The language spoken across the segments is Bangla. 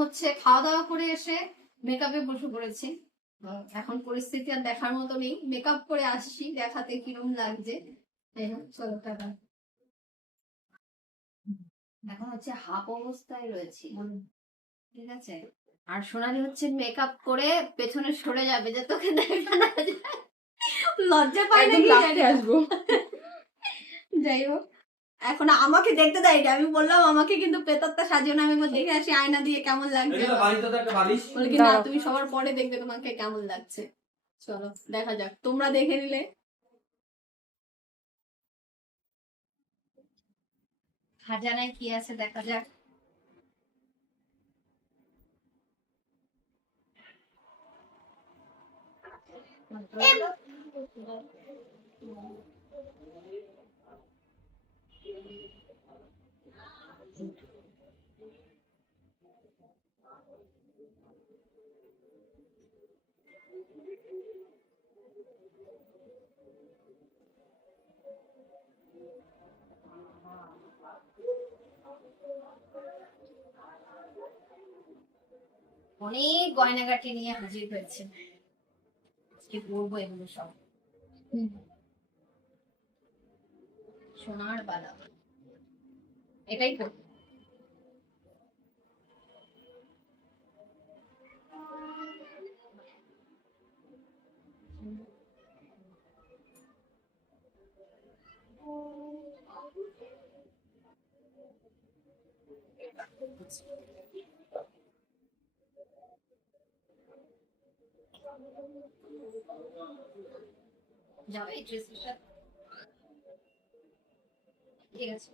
হচ্ছে খাওয়া দাওয়া করে এসে মেকআপে বসে পড়েছি। এখন পরিস্থিতি আর দেখার মতো নেই, মেকআপ করে আসছি, দেখাতে কিরম লাগছে। চলো টাটা। এখন হচ্ছে হাফ অবস্থায় রয়েছি, ঠিক আছে। আর সোনালি হচ্ছে মেকআপ করে পেছনে সরে যাবে যে তোকে দেখা না যায়, লজ্জা পাই নাকি আসবো। যাই হোক, এখন আমাকে দেখতে দেয় না, আমি বললাম আমাকে কিন্তু পেতারটা সাজিও না, আমি একবার দেখে আসি আয়না দিয়ে কেমন লাগছে। বলে কি না তুমি সবার পরে দেখবে তোমাকে কেমন লাগছে। চলো দেখা যাক, তোমরা দেখে নিলে। খাজানায় কি আছে দেখা যাক। অনেক গয়নাগাটি নিয়ে হাজির হয়েছে, কি করবো এগুলো সব। সোনার বালা, এটাই তো। যাবে এই ড্রেসটা, ঠিক আছে।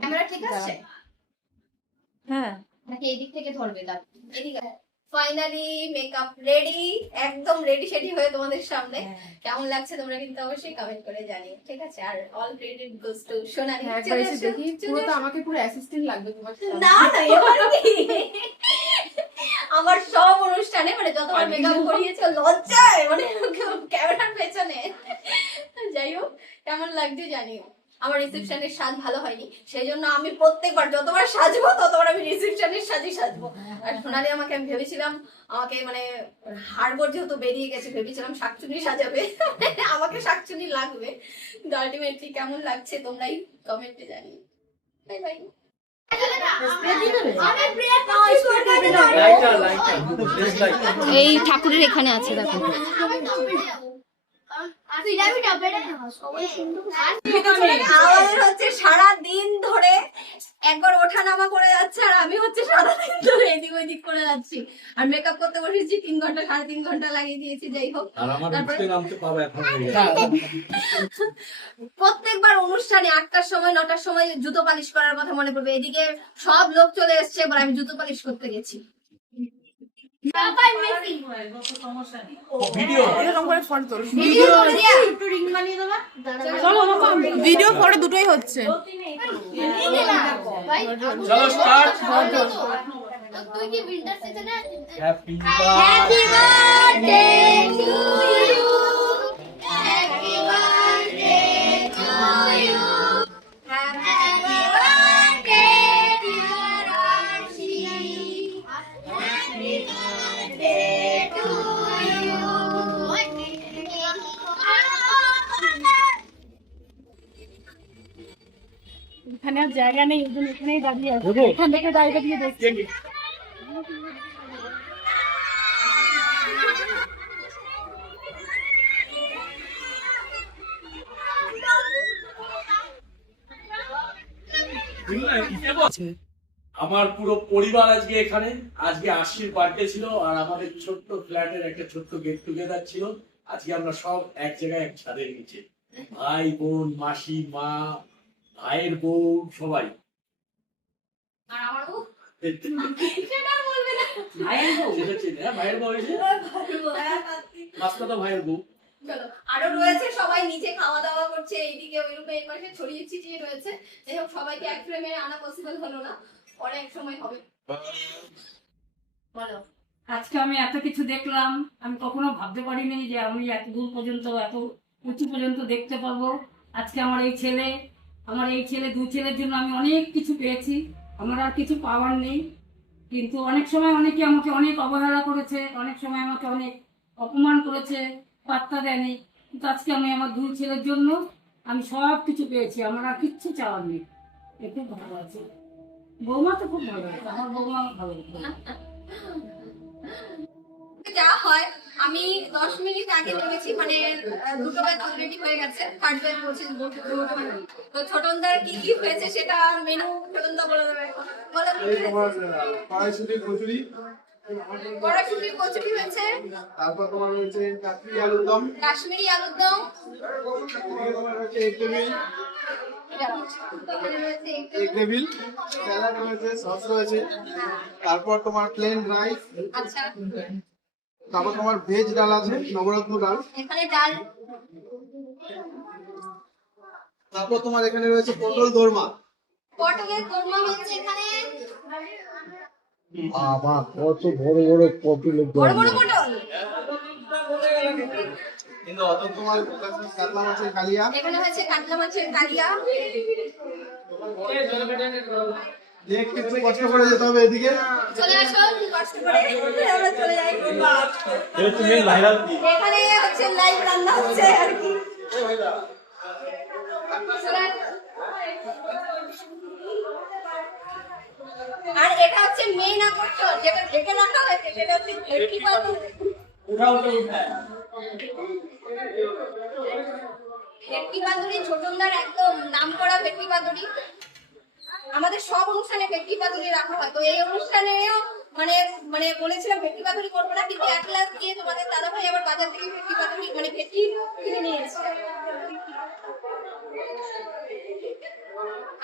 ক্যামেরা ঠিক আছে? হ্যাঁ, নাকি এই দিক থেকে ধরবে? তার এদিকে। ফাইনালি মেকআপ রেডি, একদম রেডি সেডি হয়ে তোমাদের সামনে। কেমন লাগছে তোমরা কিন্তু অবশ্যই কমেন্ট করে জানিও, ঠিক আছে। আর অল ক্রেডিট গোস টু সোনালি। দেখি পুরো তো আমাকে পুরো অ্যাসিস্ট্যান্ট লাগবে তোমার। না না, এবার কি আমার সব অনুষ্ঠানে মানে যতবার মেকআপ করিয়েছে লজ্জায় মানে ক্যামেরার পেছনে। যাই হোক, কেমন লাগছে জানিও। আমার রিসেপশনের সাজ ভালো হয়নি, সেই জন্য আমি প্রত্যেকবার যতবার সাজবো ততবার আমি রিসেপশনের সাজই সাজবো। আর সোনালি আমাকে, আমি ভেবেছিলাম আমাকে মানে হাড়গোড় যেহেতু বেরিয়ে গেছে, ভেবেছিলাম শাকচুনি সাজাবে, আমাকে শাকচুনি লাগবে। কিন্তু আলটিমেটলি কেমন লাগছে তোমরাই কমেন্টে জানিও। Bye bye. এই ঠাকুরের এখানে আছে দেখো। আমাদের হচ্ছে সারা দিন ধরে একবার ওঠানামা করে যাচ্ছে, আর আমি হচ্ছে সারাদিন ধরে এদিক ওইদিক করে যাচ্ছি। আর মেকআপ করতে বসেছি 3 ঘন্টা 3.5 ঘন্টা লাগিয়ে দিয়েছি। যাই হোক, প্রত্যেকবার অনুষ্ঠানে 8টার সময় 9টার সময় জুতো পালিশ করার কথা মনে পড়বে, এদিকে সব লোক চলে এসছে, এবার আমি জুতো পালিশ করতে গেছি। ভিডিও পরে দুটোই হচ্ছে। Happy birthday to you, happy birthday to you, happy birthday dear Arshi, happy birthday to you. এখানে আর জায়গা নেই, ওজন এখানেই দাঁড়িয়ে আছে, এখান থেকে দাঁড়িয়ে দাঁড়িয়ে দেখছি। আমার পুরো পরিবার আজকে এখানে, আজকে আশির বার্থডে ছিল, আর আমাদের ছোট্ট ফ্ল্যাটের একটা ছোট্ট গেট টুগেদার ছিল। আজকে আমরা সব এক জায়গায় এক ছাদের নিচে, ভাই বোন মাসি মা ভাইয়ের বউ সবাই। আর আমার বউ ভাইয়ের বউ হয়েছে, মাস্টার ভাইয়ের বউ। চলো, আরো রয়েছে সবাই নিচে খাওয়া দাওয়া করছে, এইদিকে ওই রূপে এই পাশে ছড়িয়ে ছিটিয়ে রয়েছে। যাই হোক, সবাইকে এক ফ্রেমে আনা পসিবল হলো না, পরে এক সময় হবে। বলো। আজকে আমি এত কিছু দেখলাম, আমি কখনো ভাবতে পারিনি যে আমি এত দূর পর্যন্ত এত উঁচু পর্যন্ত দেখতে পাবো। আজকে আমার এই ছেলে 2 ছেলের জন্য আমি অনেক কিছু পেয়েছি, আমার আর কিছু পাওয়ার নেই। কিন্তু অনেক সময় অনেকে আমাকে অনেক অবহেলা করেছে, অনেক সময় আমাকে অনেক অপমান করেছে, পাত্তা দেয়নি। কিন্তু আজকে আমি আমার দুই ছেলের জন্য আমি সব কিছু পেয়েছি, আমার আর কিচ্ছু চাওয়ার নেই। এ খুব ভালো আছে। বৌমা তো খুব ভালো আছে, আমার বৌমা ভালো আছে। যা হয়, আমি 10 মিনিট আগে নেমেছি, মানে দুটো ব্যাচ অলরেডি হয়ে গেছে, থার্ড ব্যাচ বলছে। তো ছোটনদার কি কি হয়েছে সেটা মেনু ছোটনদা বলে দেবে। বলো কি কি হয়েছে? কড়াইশুটির কচুরি, কড়াইশুটির কচুরি হয়েছে, তারপর তোমার রয়েছে কাশ্মীরি আলুর দম, কাশ্মীরি আলুর দম, এদিকে তোমার রয়েছে এগ টেবিল, এখানে রয়েছে এগ টেবিল, স্যালাড রয়েছে, সস রয়েছে, তারপর তোমার প্লেন রাইস, আচ্ছা, তারপর তোমার ভেজ ডাল আছে, নবরত্ন ডাল, এখানে ডাল, তারপর তোমার এখানে রয়েছে পটল দোরমা। পটলের কোরমা হচ্ছে এখানে, বাবা কত বড় বড় পটল বড় বড় পটল, কিন্তু অত তোমার কাতলা মাছের কালিয়া, এখানে হচ্ছে কাতলা মাছের কালিয়া। যে একটু কষ্ট করে যেতে হবে এদিকে। চলে আসো, কষ্ট করে আমরা চলে যাই। এখানে হচ্ছে লাইভ রান্না হচ্ছে আর কি। আর এটা হচ্ছে মেইন আকর্ষণ, যেটা ঢেকে রাখা হয়েছে, সেটা হচ্ছে ভেটকি পাতুরি। ভেটকি পাতুরি ছোটনদার একদম নাম করা ভেটকি পাতুরি। আমাদের সব অনুষ্ঠানে ভেটকি পাতুরি রাখা হয়, তো এই অনুষ্ঠানেও মানে মানে বলেছিলাম ভেটকি পাতুরি করবো না, কিন্তু 1 লাখ দিয়ে তোমাদের দাদা ভাই আবার বাজার থেকে ভেটকি পাতুরি মানে ভেটকি কিনে নিয়ে এসেছে।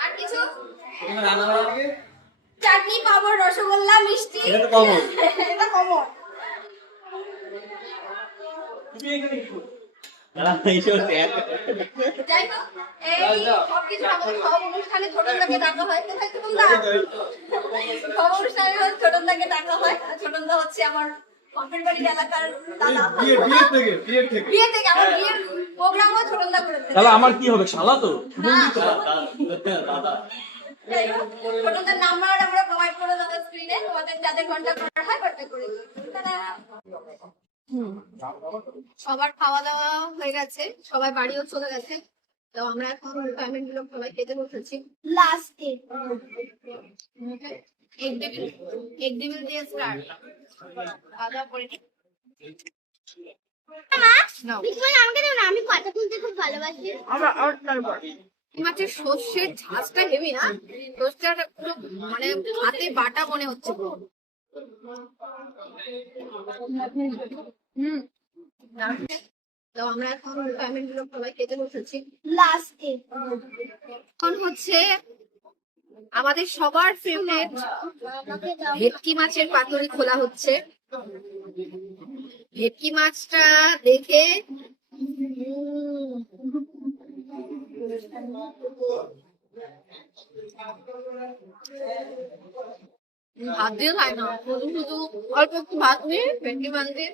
আর কিছু চাটনি, পাঁপড়, রসগোল্লা, মিষ্টি, এটা কমন। যাই হোক, এই সবকিছু আমাদের সব অনুষ্ঠানে ছোটনদাকে ডাকা হয়। কোথায় ছোটনদা? সব অনুষ্ঠানে ছোটনদাকে ডাকা হয়। আর ছোটনদা হচ্ছে আমার বাপের বাড়ির এলাকার দাদা। বিয়ে থেকে আমার বিয়ের প্রোগ্রামও ছোটনদা করেছে। তাহলে আমার কি হবে, শালা তো? না, যাই হোক, ছোটনদার নাম্বার আমরা প্রোভাইড করে দেবো স্ক্রিনে, তোমাদের যাদের কন্ট্যাক্ট করা হয় কন্ট্যাক্ট করে দিও। তারা সবার খাওয়া দাওয়া হয়ে গেছে, সবাই বাড়িও চলে গেছে। তো আমরা এখন ফ্যামিলি লোক সবাই খেতে বসেছি। লাস্টে এগ টেবিল দিয়ে স্টার্ট। খাওয়া করে নি। আমাকে দাও না, আমি কথা বলতে খুব ভালোবাসি। মাছের সর্ষের ঝাঁজটা হেভি না, সর্ষেটা পুরো মানে হাতে বাটা মনে হচ্ছে পুরো। তো আমরা এখন ফ্যামিলি লোক সবাই খেতে বসেছি। লাস্টে এখন হচ্ছে আমাদের সবার ফেভারিট ভেটকি মাছের পাতুরি খোলা হচ্ছে। ভেটকি মাছটা দেখে ভাত দিয়ে খায় না, শুধু শুধু অল্প একটু ভাত নিয়ে ভেটকি মাছ দিয়ে